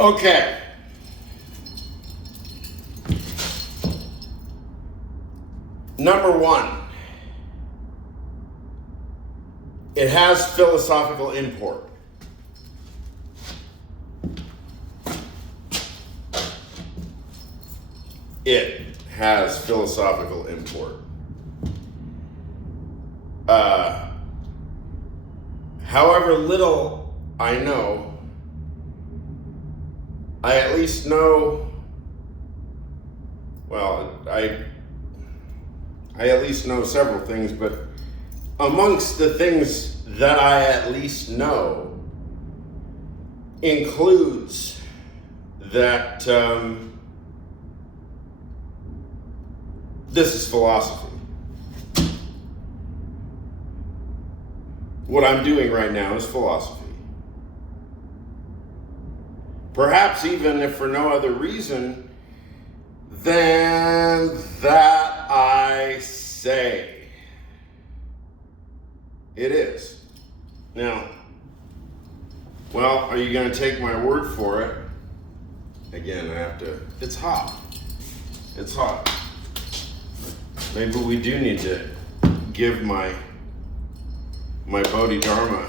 Okay. Number one, it has philosophical import. It has philosophical import. However little I know, I at least know, well, I at least know several things, but amongst the things that I at least know includes that this is philosophy. What I'm doing right now is philosophy. Perhaps even if for no other reason than that I say it is. Now, well, are you going to take my word for it? Again, I have to, it's hot. It's hot. Maybe we do need to give my Bodhidharma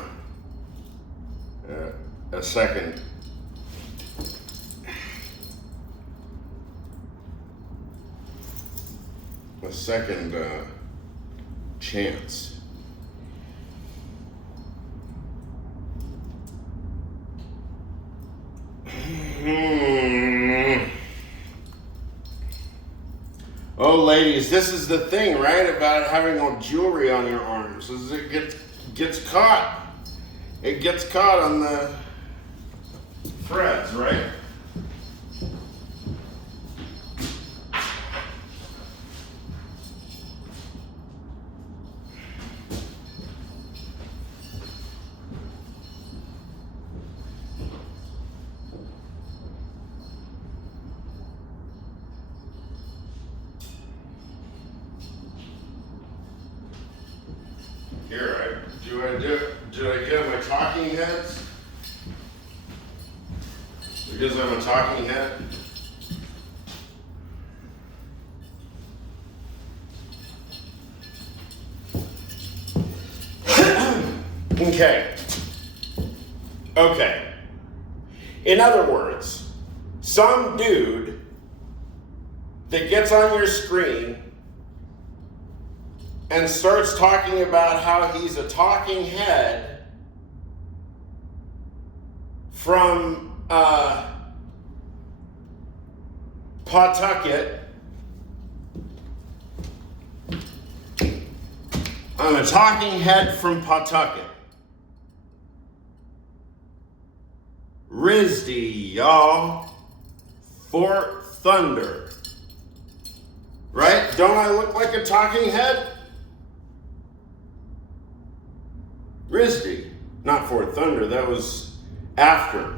a second chance. Oh, ladies, this is the thing, right? About having all jewelry on your arms. Is it gets caught. It gets caught on the threads, right? Here, did I get my talking heads? Because I'm a talking head? Okay. In other words, some dude that gets on your screen and starts talking about how he's a talking head from Pawtucket. I'm a talking head from Pawtucket. RISD, y'all. Fort Thunder. Right? Don't I look like a talking head? RISD, not Fort Thunder. That was after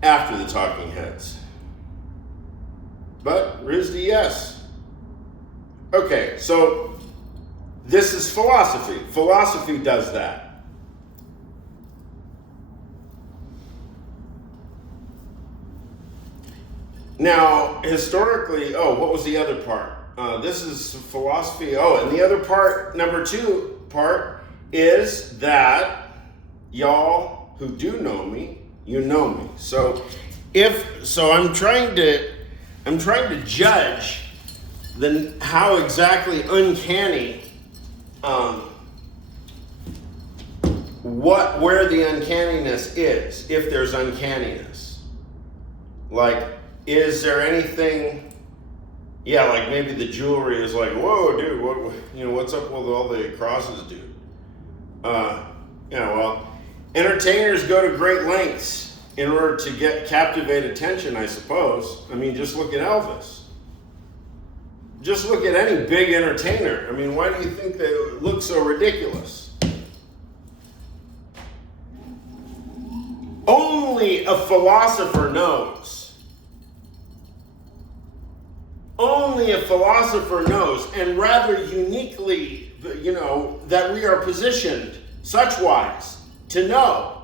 the Talking Heads. But RISD, yes. Okay, so this is philosophy. Philosophy does that. Now, historically, what was the other part? This is philosophy. And the other part, number 2 part, is that y'all who do know me, you know me. So I'm trying to judge how exactly uncanny, where the uncanniness is, if there's uncanniness. Like, is there anything? Yeah, like maybe the jewelry is like, whoa, dude, what's up with all the crosses, dude? Well, entertainers go to great lengths in order to captivate attention, I suppose. I mean, just look at Elvis. Just look at any big entertainer. I mean, why do you think they look so ridiculous? Only a philosopher knows. Only a philosopher knows, and rather uniquely, that we are positioned such-wise to know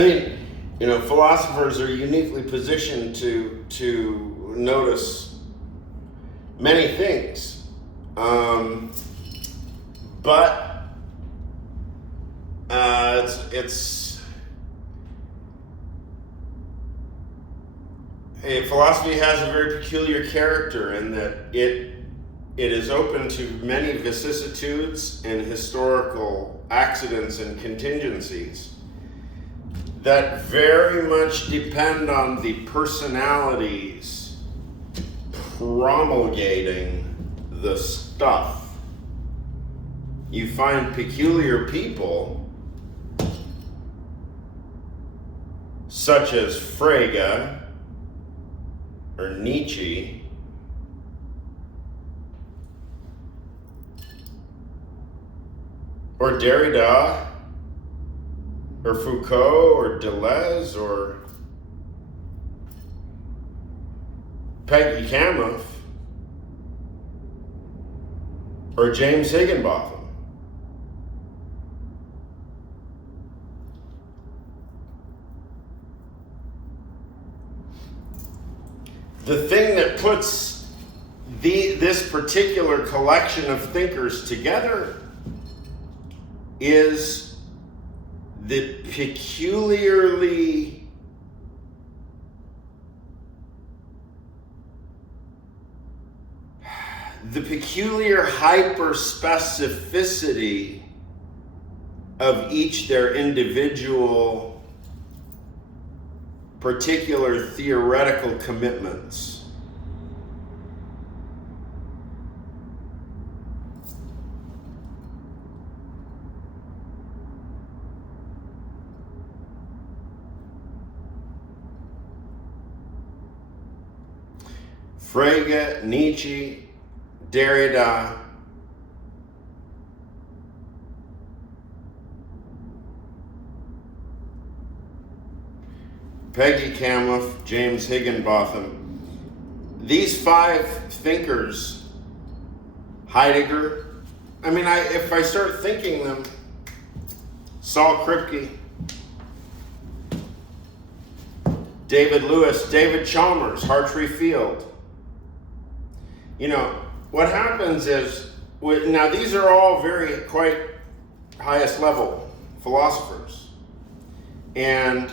I mean, philosophers are uniquely positioned to notice many things, but philosophy has a very peculiar character in that it is open to many vicissitudes and historical accidents and contingencies that very much depend on the personalities promulgating the stuff. You find peculiar people such as Frege or Nietzsche, or Derrida, or Foucault, or Deleuze, or Peggy Camuff, or James Higginbotham. The thing that puts this particular collection of thinkers together is the peculiar hyper-specificity of each their individual particular theoretical commitments. Frege, Nietzsche, Derrida, Peggy Camuff, James Higginbotham. These five thinkers, Heidegger, if I start thinking them, Saul Kripke, David Lewis, David Chalmers, Hartree Field. What happens is, now these are all quite highest level philosophers. And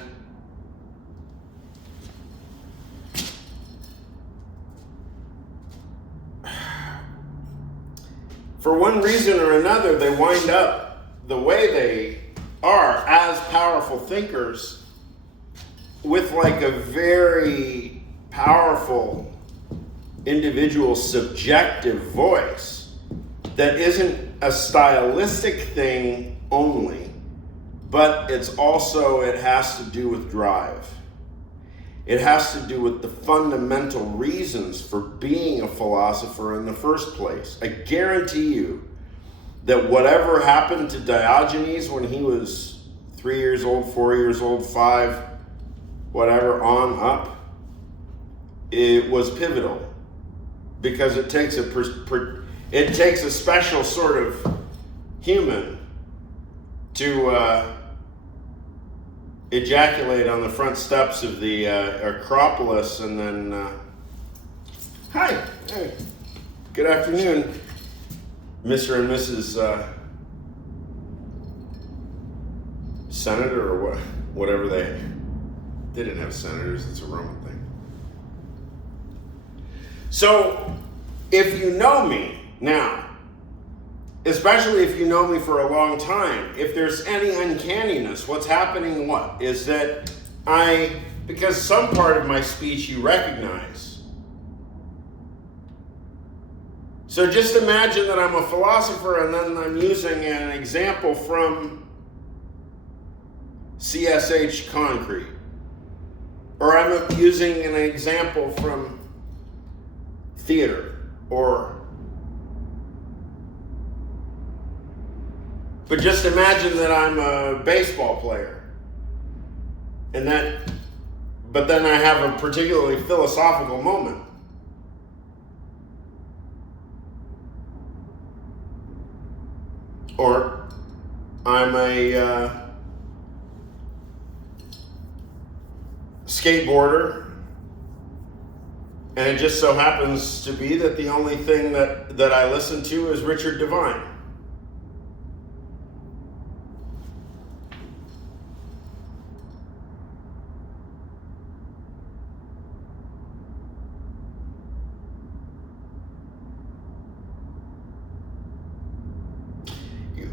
for one reason or another, they wind up the way they are as powerful thinkers with a very powerful individual subjective voice that isn't a stylistic thing only, but it has to do with drive. It has to do with the fundamental reasons for being a philosopher in the first place. I guarantee you that whatever happened to Diogenes when he was 3 years old, 4 years old, 5, whatever, on up, it was pivotal. Because it takes a special sort of human to ejaculate on the front steps of the Acropolis and then hey, good afternoon, Mr. and Mrs. Senator, or whatever they didn't have senators. It's a Roman thing. So, if you know me now, especially if you know me for a long time, if there's any uncanniness, what's happening is that because some part of my speech you recognize. So just imagine that I'm a philosopher and then I'm using an example from CSH Concrete. Or I'm using an example from theater, but just imagine that I'm a baseball player, but then I have a particularly philosophical moment. Or I'm skateboarder, and it just so happens to be that the only thing that I listen to is Richard Devine.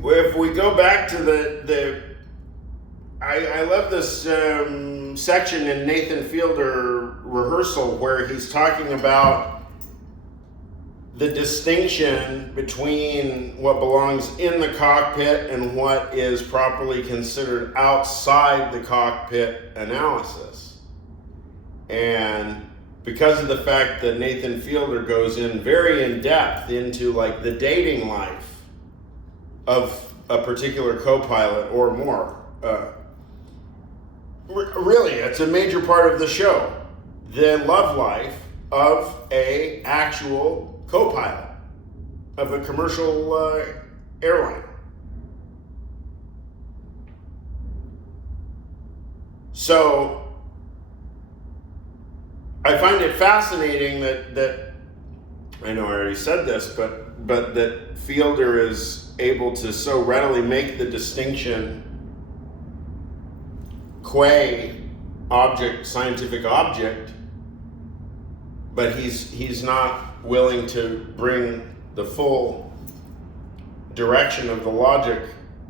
If we go back to I love this section in Nathan Fielder Rehearsal where he's talking about the distinction between what belongs in the cockpit and what is properly considered outside the cockpit analysis. And because of the fact that Nathan Fielder goes in very in depth into like the dating life of a particular co-pilot or more, really, it's a major part of the show. The love life of a actual co-pilot of a commercial airline. So I find it fascinating that I know I already said this, but that Fielder is able to so readily make the distinction qua object, scientific object, but he's not willing to bring the full direction of the logic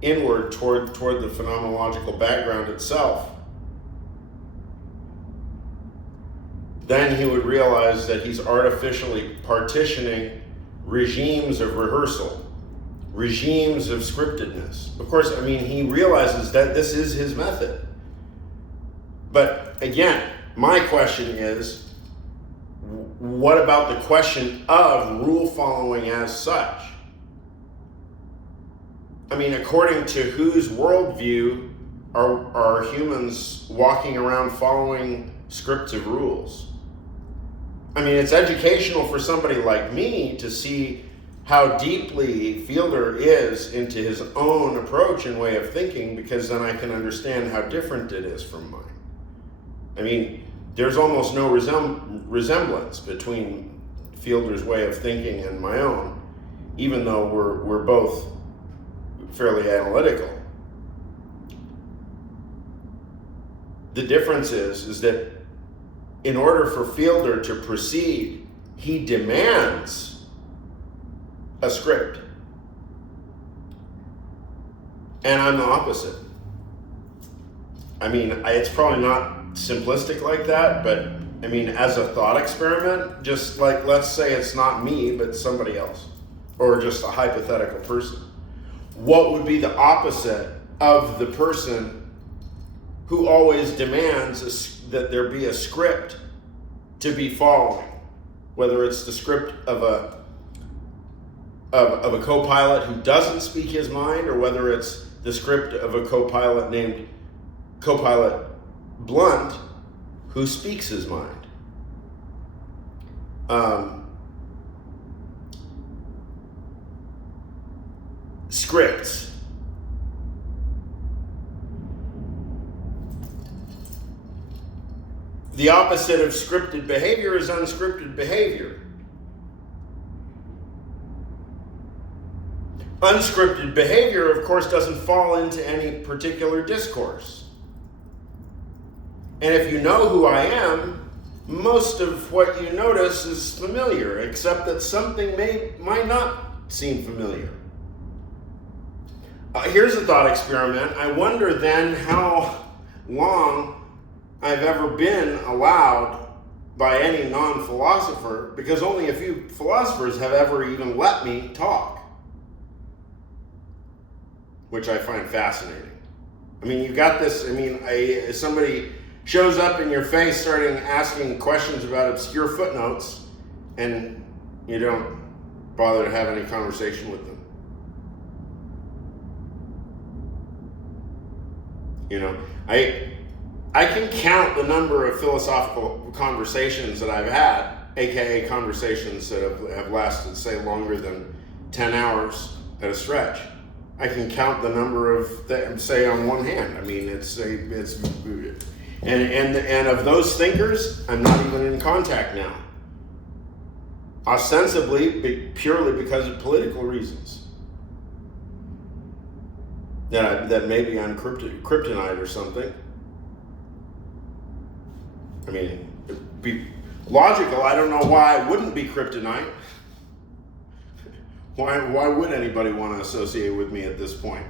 inward toward the phenomenological background itself. Then he would realize that he's artificially partitioning regimes of rehearsal, regimes of scriptedness. Of course, I mean, he realizes that this is his method. But again, my question is, what about the question of rule following as such? I mean, according to whose worldview are humans walking around following scriptive rules? I mean, it's educational for somebody like me to see how deeply Fielder is into his own approach and way of thinking, because then I can understand how different it is from mine. I mean, there's almost no resemblance between Fielder's way of thinking and my own, even though we're both fairly analytical. The difference is that in order for Fielder to proceed, he demands a script. And I'm the opposite. I mean, it's probably not simplistic like that, but I mean, as a thought experiment, just like, let's say it's not me, but somebody else, or just a hypothetical person. What would be the opposite of the person who always demands that there be a script to be following, whether it's the script of a co-pilot who doesn't speak his mind, or whether it's the script of a co-pilot named co-pilot Blunt who speaks his mind. Scripts. The opposite of scripted behavior is unscripted behavior. Unscripted behavior, of course, doesn't fall into any particular discourse. And if you know who I am, most of what you notice is familiar, except that something might not seem familiar. Here's a thought experiment. I wonder then how long I've ever been allowed by any non-philosopher, because only a few philosophers have ever even let me talk, which I find fascinating. I mean, you got this, I mean, somebody shows up in your face starting asking questions about obscure footnotes, and you don't bother to have any conversation with them. You know, I can count the number of philosophical conversations that I've had, aka conversations that have lasted, say, longer than 10 hours at a stretch. I can count the number of them, say, on one hand. I mean, And of those thinkers, I'm not even in contact now. Ostensibly, purely because of political reasons. That maybe I'm kryptonite or something. I mean, it'd be logical. I don't know why I wouldn't be kryptonite. Why would anybody want to associate with me at this point?